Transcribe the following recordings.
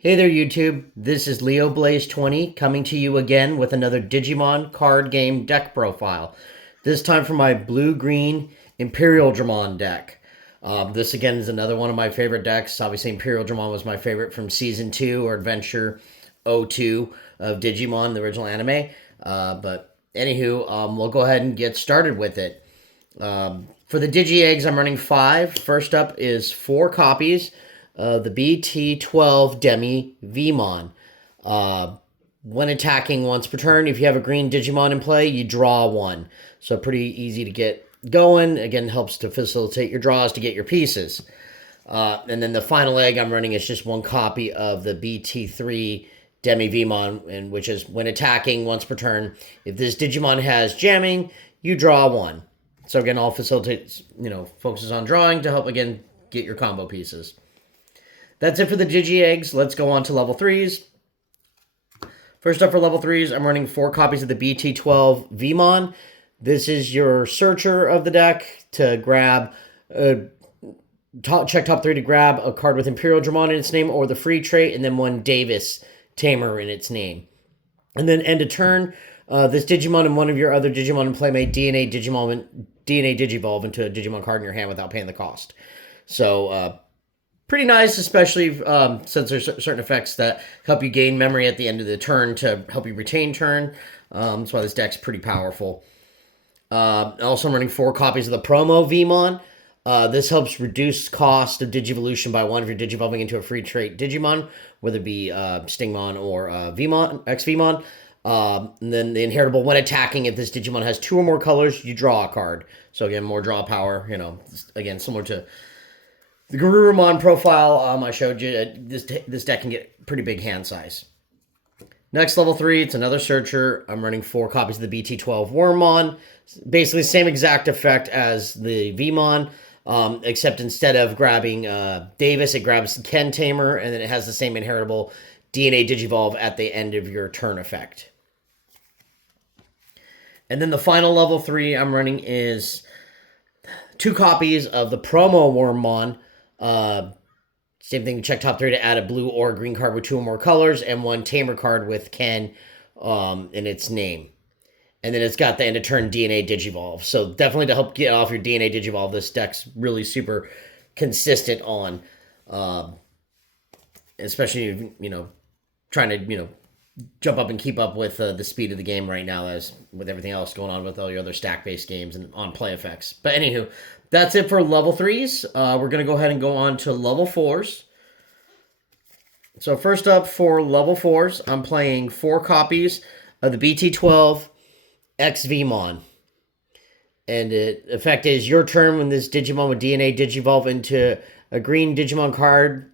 Hey there, YouTube. This is Leo Blaze 20 coming to you again with another Digimon card game deck profile. This time for my blue-green Imperialdramon deck. This again is another one of my favorite decks. Obviously, Imperialdramon was my favorite from Season 2 or Adventure 02 of Digimon, the original anime. But anywho, we'll go ahead and get started with it. For the Digi Eggs, I'm running 5. First up is 4 copies the BT12 Demi Vmon. When attacking once per turn, if you have a green Digimon in play, you draw 1. So pretty easy to get going. Again, helps to facilitate your draws to get your pieces. And then the final egg I'm running is just 1 copy of the BT3 Demi Vmon, and which is when attacking once per turn. If this Digimon has jamming, you draw 1. So again, all facilitates, focuses on drawing to help, again, get your combo pieces. That's it for the Digi Eggs. Let's go on to level 3s. First up for level 3s, I'm running 4 copies of the BT12 Vmon. This is your searcher of the deck to grab, check top 3 to grab a card with Imperialdramon in its name or the free trait, and then 1 Davis Tamer in its name. And then end of turn, this Digimon and one of your other Digimon in play may DNA Digivolve into a Digimon card in your hand without paying the cost. So, pretty nice, especially since there's certain effects that help you gain memory at the end of the turn to help you retain turn. That's why this deck's pretty powerful. Also, I'm running 4 copies of the promo Vmon. This helps reduce cost of Digivolution by 1 if you're Digivolving into a free trait Digimon, whether it be Stingmon or Vmon, X-Vmon. And then the inheritable, when attacking, if this Digimon has 2 or more colors, you draw a card. So again, more draw power, again, similar to the Garurumon profile I showed you. This deck can get pretty big hand size. Next, level 3, it's another searcher. I'm running 4 copies of the BT12 Wormmon. Basically, same exact effect as the Vmon, except instead of grabbing Davis, it grabs Ken Tamer, and then it has the same inheritable DNA Digivolve at the end of your turn effect. And then the final level 3 I'm running is 2 copies of the promo Wormmon. Same thing, check top 3 to add a blue or green card with 2 or more colors, and 1 Tamer card with Ken in its name. And then it's got the end of turn DNA Digivolve. So definitely to help get off your DNA Digivolve, this deck's really super consistent on, especially, trying to, jump up and keep up with the speed of the game right now, as with everything else going on with all your other stack-based games and on-play effects. But anywho, that's it for level 3s. We're going to go ahead and go on to level 4s. So first up for level 4s, I'm playing 4 copies of the BT12 X-Vmon. And the effect is your turn when this Digimon with DNA Digivolve into a green Digimon card,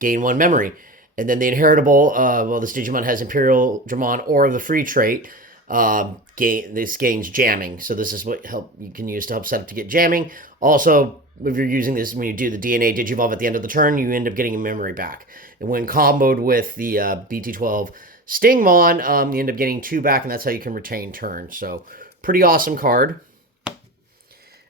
gain 1 memory. And then the inheritable, this Digimon has Imperialdramon or the free trait, this gains jamming. So this is what you can use to help set up to get jamming. Also, if you're using this when you do the DNA Digivolve at the end of the turn, you end up getting a memory back. And when comboed with the BT12 Stingmon, you end up getting 2 back, and that's how you can retain turn. So pretty awesome card.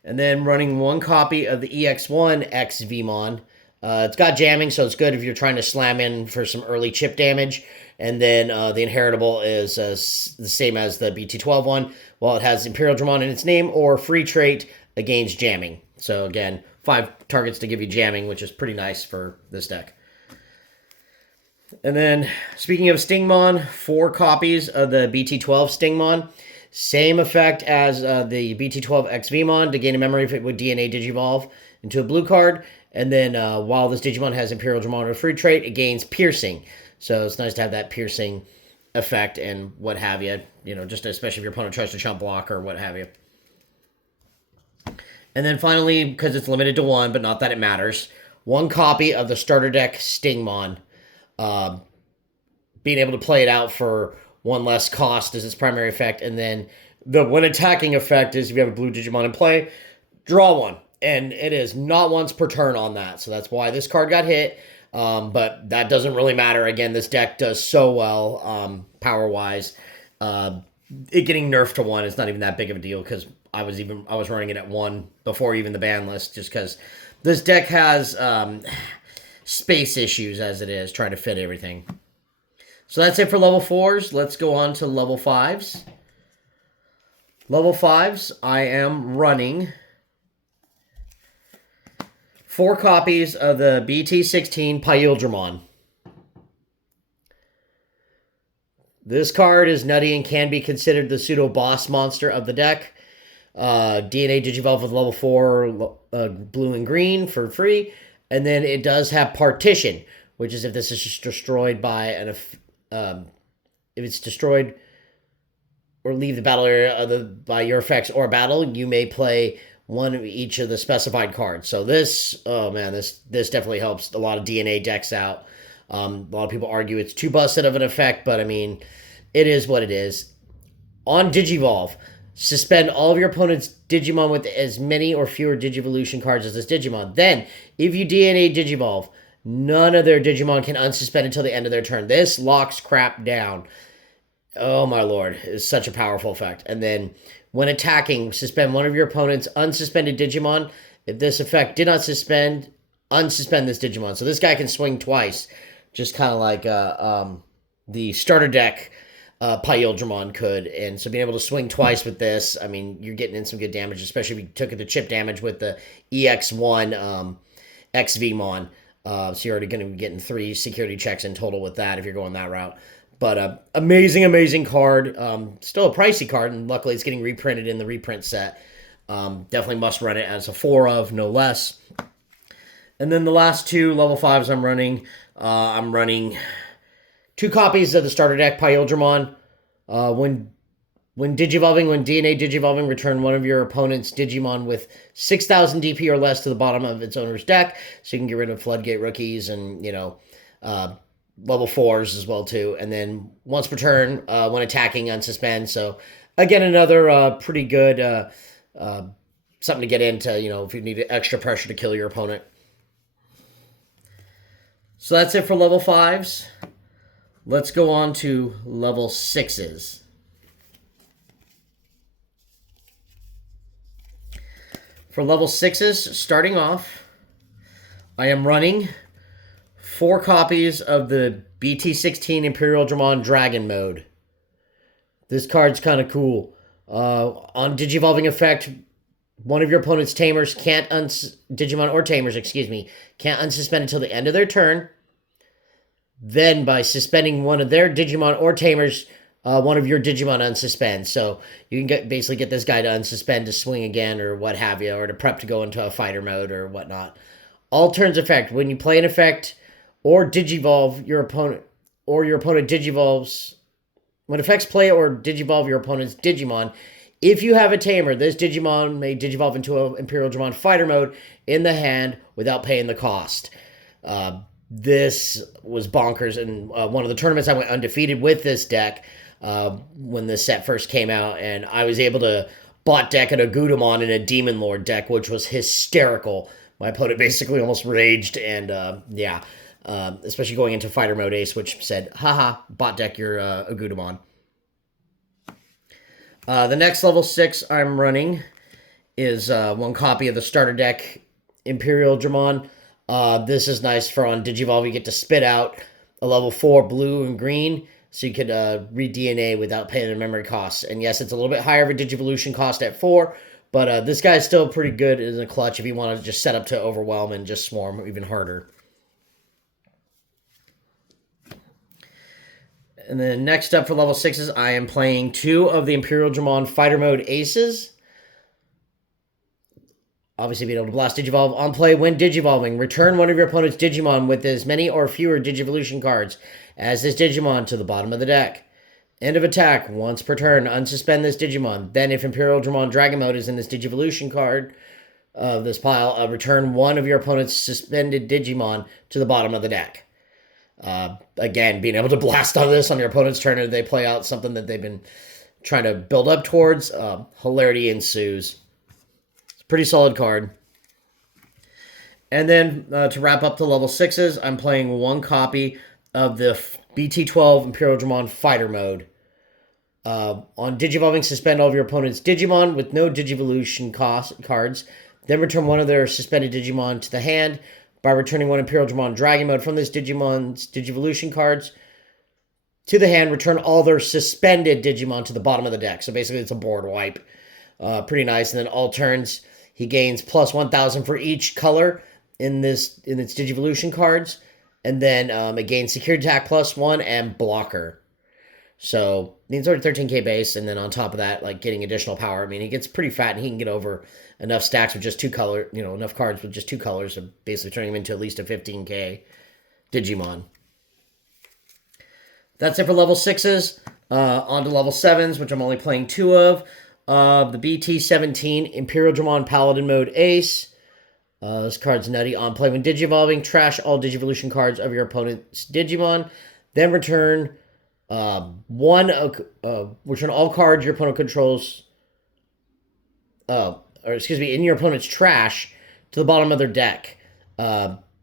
And then running 1 copy of the EX1 X-Vmon. It's got jamming, so it's good if you're trying to slam in for some early chip damage. And then the inheritable is the same as the BT12 one. Well, it has Imperialdramon in its name or free trait against jamming. So again, 5 targets to give you jamming, which is pretty nice for this deck. And then, speaking of Stingmon, 4 copies of the BT12 Stingmon. Same effect as the BT12 X-Vmon to gain a memory with DNA Digivolve into a blue card. And then while this Digimon has Imperialdramon or free trait, it gains piercing. So it's nice to have that piercing effect and what have you. Just especially if your opponent tries to chump block or what have you. And then finally, because it's limited to 1, but not that it matters, 1 copy of the starter deck Stingmon. Being able to play it out for 1 less cost is its primary effect. And then the when attacking effect is if you have a blue Digimon in play, draw 1. And it is not once per turn on that. So that's why this card got hit. But that doesn't really matter. Again, this deck does so well power-wise. It getting nerfed to 1 is not even that big of a deal because I was running it at 1 before even the ban list, just because this deck has space issues as it is, trying to fit everything. So that's it for level 4s. Let's go on to level 5s. Level 5s, I am running 4 copies of the BT16 Imperialdramon. This card is nutty and can be considered the pseudo-boss monster of the deck. DNA Digivolve with level 4 blue and green for free. And then it does have Partition, which is if this is just destroyed by an... if it's destroyed or leave the battle area by your effects or battle, you may play one of each of the specified cards. So this, oh man, this definitely helps a lot of DNA decks out. A lot of people argue it's too busted of an effect, but I mean, it is what it is. On Digivolve, suspend all of your opponent's Digimon with as many or fewer Digivolution cards as this Digimon. Then, if you DNA Digivolve, none of their Digimon can unsuspend until the end of their turn. This locks crap down. Oh my lord, it's such a powerful effect. And then, when attacking, suspend one of your opponent's unsuspended Digimon. If this effect did not suspend, unsuspend this Digimon. So this guy can swing twice, just kind of like the starter deck Imperialdramon could. And so being able to swing twice with this, I mean, you're getting in some good damage, especially if you took the chip damage with the EX1 XVmon. So you're already going to be getting 3 security checks in total with that if you're going that route. But amazing card. Still a pricey card, and luckily it's getting reprinted in the reprint set. Definitely must run it as a 4 of, no less. And then the last 2 level 5s I'm running 2 copies of the starter deck Imperialdramon. When DNA Digivolving, return one of your opponent's Digimon with 6,000 DP or less to the bottom of its owner's deck, so you can get rid of Floodgate rookies and, level 4s as well too. And then once per turn, when attacking, unsuspend. So again, another pretty good something to get into, if you need extra pressure to kill your opponent. So that's it for level 5s. Let's go on to level 6s. For level 6s, starting off, I am running 4 copies of the BT16 Imperialdramon Dragon Mode. This card's kind of cool. On Digivolving effect, one of your opponent's tamers can't Digimon or tamers, can't unsuspend until the end of their turn. Then, by suspending one of their Digimon or tamers, one of your Digimon unsuspend. So you can basically get this guy to unsuspend to swing again or what have you, or to prep to go into a fighter mode or whatnot. All turns effect. When you play an effect or Digivolve your opponent, or your opponent Digivolves, when effects play or Digivolve your opponent's Digimon, if you have a tamer, this Digimon may Digivolve into an Imperialdramon fighter mode in the hand without paying the cost. This was bonkers, and one of the tournaments I went undefeated with this deck when this set first came out, and I was able to bot deck an Agudamon in a Demon Lord deck, which was hysterical. My opponent basically almost raged, and especially going into fighter mode ace, which said, haha, bot deck your Agudamon. The next level 6 I'm running is 1 copy of the starter deck Imperialdramon. This is nice for on Digivolve. You get to spit out a level 4 blue and green, so you could re-DNA without paying the memory costs. And yes, it's a little bit higher of a Digivolution cost at 4, but this guy's still pretty good in the clutch if you want to just set up to overwhelm and just swarm even harder. And then next up for level 6s, I am playing 2 of the Imperialdramon Fighter Mode Aces. Obviously, being able to blast Digivolve on play when Digivolving. Return one of your opponent's Digimon with as many or fewer Digivolution cards as this Digimon to the bottom of the deck. End of attack, once per turn, unsuspend this Digimon. Then, if Imperialdramon Dragon Mode is in this Digivolution card of this pile, return one of your opponent's suspended Digimon to the bottom of the deck. Again, being able to blast on this on your opponent's turn if they play out something that they've been trying to build up towards, hilarity ensues. Pretty solid card. And then to wrap up the level 6s, I'm playing 1 copy of the BT12 Imperialdramon Fighter Mode. On Digivolving, suspend all of your opponent's Digimon with no Digivolution cards. Then return one of their suspended Digimon to the hand by returning one Imperialdramon Dragon Mode from this Digimon's Digivolution cards to the hand. Return all their suspended Digimon to the bottom of the deck. So basically, it's a board wipe. Pretty nice. And then all turns, he gains plus 1,000 for each color in its Digivolution cards. And then it gains Security Attack plus 1 and Blocker. So he's already 13k base, and then on top of that, like getting additional power. I mean, he gets pretty fat, and he can get over enough stacks with just 2 color, enough cards with just 2 colors, so basically turning him into at least a 15k Digimon. That's it for level 6s. On to level 7s, which I'm only playing 2 of. The BT-17 Imperialdramon Paladin Mode Ace. This card's nutty. On play when Digivolving, trash all Digivolution cards of your opponent's Digimon. Then return return all cards your opponent controls, in your opponent's trash to the bottom of their deck.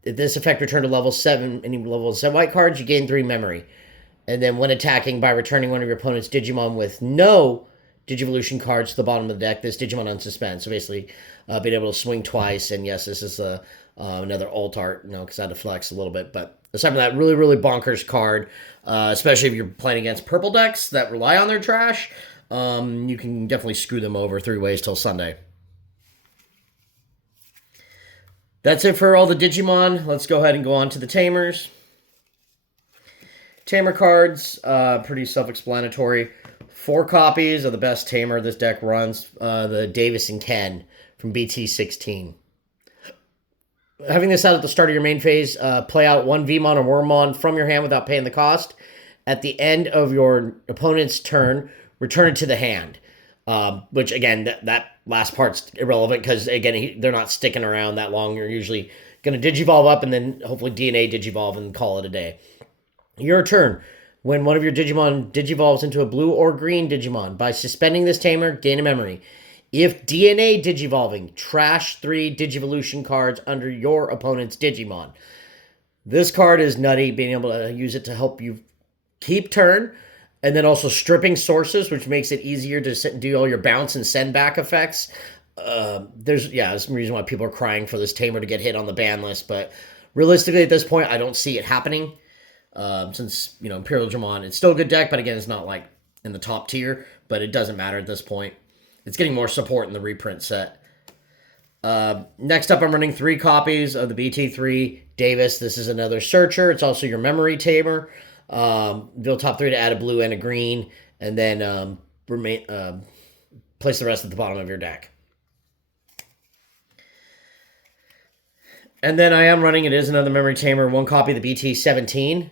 This effect return to level 7, any level 7 white cards, you gain 3 memory. And then when attacking by returning one of your opponent's Digimon with no Digivolution cards to the bottom of the deck, this Digimon unsuspend. So basically, being able to swing twice, and yes, this is another alt art, because I had to flex a little bit, but aside from that, really, really bonkers card, especially if you're playing against purple decks that rely on their trash. You can definitely screw them over 3 ways till Sunday. That's it for all the Digimon. Let's go ahead and go on to the Tamers. Tamer cards, pretty self-explanatory. 4 copies of the best Tamer this deck runs, the Davis and Ken from BT-16. Having this out at the start of your main phase, play out 1 Vmon or Wormmon from your hand without paying the cost. At the end of your opponent's turn, return it to the hand. Which, again, that last part's irrelevant because, again, they're not sticking around that long. You're usually going to Digivolve up and then hopefully DNA Digivolve and call it a day. Your turn. When one of your Digimon Digivolves into a blue or green Digimon, by suspending this Tamer, gain a memory. If DNA Digivolving, trash 3 Digivolution cards under your opponent's Digimon. This card is nutty, being able to use it to help you keep turn, and then also stripping sources, which makes it easier to do all your bounce and send back effects. There's some reason why people are crying for this Tamer to get hit on the ban list, but realistically at this point, I don't see it happening. Since, Imperialdramon, it's still a good deck, but again, it's not like in the top tier, but it doesn't matter at this point. It's getting more support in the reprint set. Next up, I'm running 3 copies of the BT3 Davis. This is another Searcher. It's also your Memory Tamer. Build top 3 to add a blue and a green, and then place the rest at the bottom of your deck. And then I am running, it is another Memory Tamer, 1 copy of the BT-17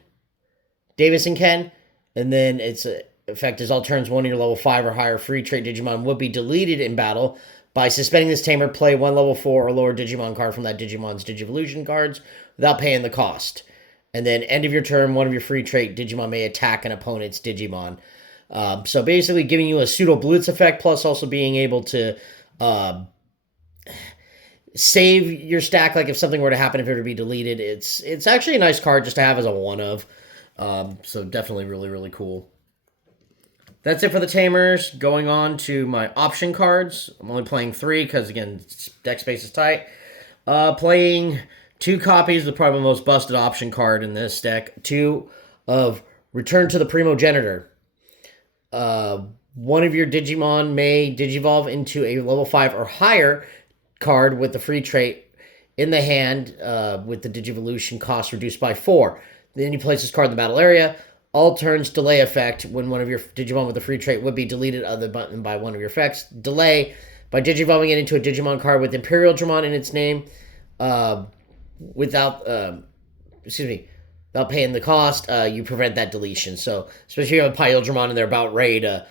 Davis and Ken, and then its effect is all turns 1 of your level 5 or higher free trait Digimon will be deleted in battle. By suspending this Tamer, play 1 level 4 or lower Digimon card from that Digimon's Digivolution cards without paying the cost. And then end of your turn, 1 of your free trait Digimon may attack an opponent's Digimon. So basically giving you a pseudo Blitz effect, plus also being able to save your stack, like if something were to happen, if it were to be deleted. It's actually a nice card just to have as a one of. So definitely really, really cool. That's it for the Tamers. Going on to my option cards. I'm only playing 3 because, again, deck space is tight. Playing 2 copies of probably the most busted option card in this deck. 2 of Return to the Primogenitor. 1 of your Digimon may Digivolve into a level 5 or higher card with the free trait in the hand with the Digivolution cost reduced by 4. Then you place this card in the battle area. All turns delay effect when one of your Digimon with a free trait would be deleted other than by one of your effects. Delay by Digivolving it into a Digimon card with Imperialdramon in its name without paying the cost, you prevent that deletion. So especially if you have a Imperialdramon and they're about ready to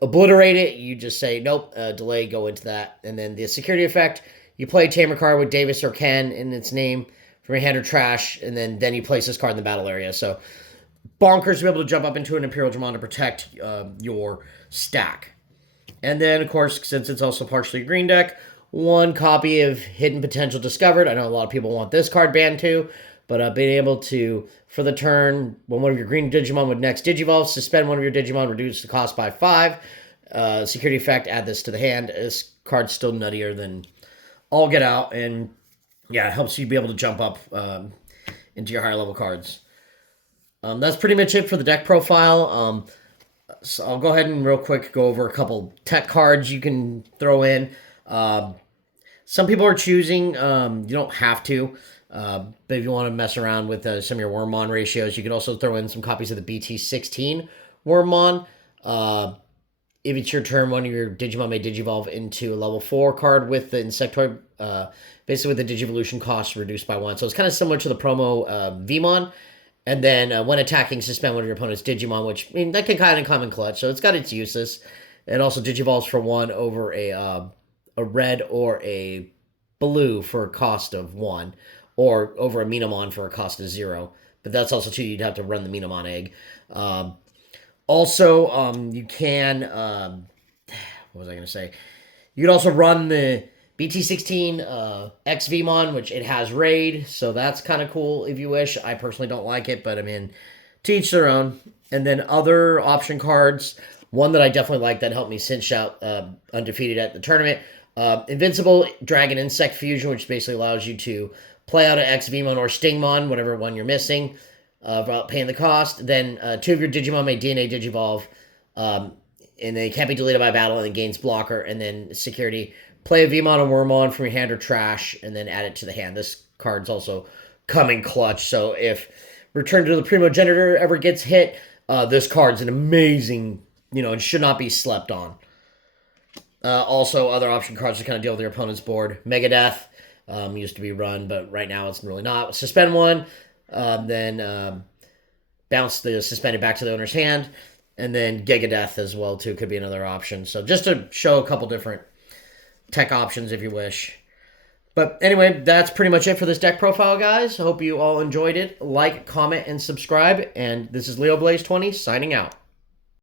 obliterate it, you just say, nope, delay, go into that. And then the security effect, you play a Tamer card with Davis or Ken in its name from your hand or trash, and then you place this card in the battle area. So bonkers to be able to jump up into an Imperialdramon to protect your stack. And then, of course, since it's also partially a green deck, 1 copy of Hidden Potential Discovered. I know a lot of people want this card banned too, but being able to, for the turn, when one of your green Digimon would next Digivolve, suspend one of your Digimon, reduce the cost by 5. Security effect, add this to the hand. This card's still nuttier than all get out, and yeah, it helps you be able to jump up into your higher level cards. That's pretty much it for the deck profile. So I'll go ahead and real quick go over a couple tech cards you can throw in. Some people are choosing, you don't have to, but if you want to mess around with some of your Wormmon ratios, you can also throw in some copies of the BT16 Wormmon. If it's your turn, one of your Digimon may Digivolve into a level 4 card with the Insectoid, basically with the Digivolution cost reduced by 1. So it's kind of similar to the promo Vmon. And then when attacking, suspend one of your opponent's Digimon, which, I mean, that can kind of come in clutch, so it's got its uses. It also Digivolves for 1 over a red or a blue for a cost of 1, or over a Minamon for a cost of 0. But that's also, too, you'd have to run the Minamon egg. Also, you can, what was I going to say? You could also run the BT16 XVmon, which it has raid, so that's kind of cool if you wish. I personally don't like it, but I mean, to each their own. And then other option cards, one that I definitely like that helped me cinch out undefeated at the tournament, Invincible Dragon Insect Fusion, which basically allows you to play out an XVmon or Stingmon, whatever one you're missing, without paying the cost. Then 2 of your Digimon may DNA Digivolve, and they can't be deleted by battle, and it gains blocker, and then security. Play a Vmon or Wormmon from your hand or trash, and then add it to the hand. This card's also coming clutch, so if Return to the Primogenitor ever gets hit, this card's an amazing, and should not be slept on. Also, other option cards to kind of deal with your opponent's board. Megadeth used to be run, but right now it's really not. Suspend 1, then bounce the suspended back to the owner's hand, and then Gigadeath as well, too, could be another option. So just to show a couple different tech options if you wish. But anyway, that's pretty much it for this deck profile, guys. I hope you all enjoyed it. Like, comment, and subscribe. And this is Leo Blaze 20 signing out.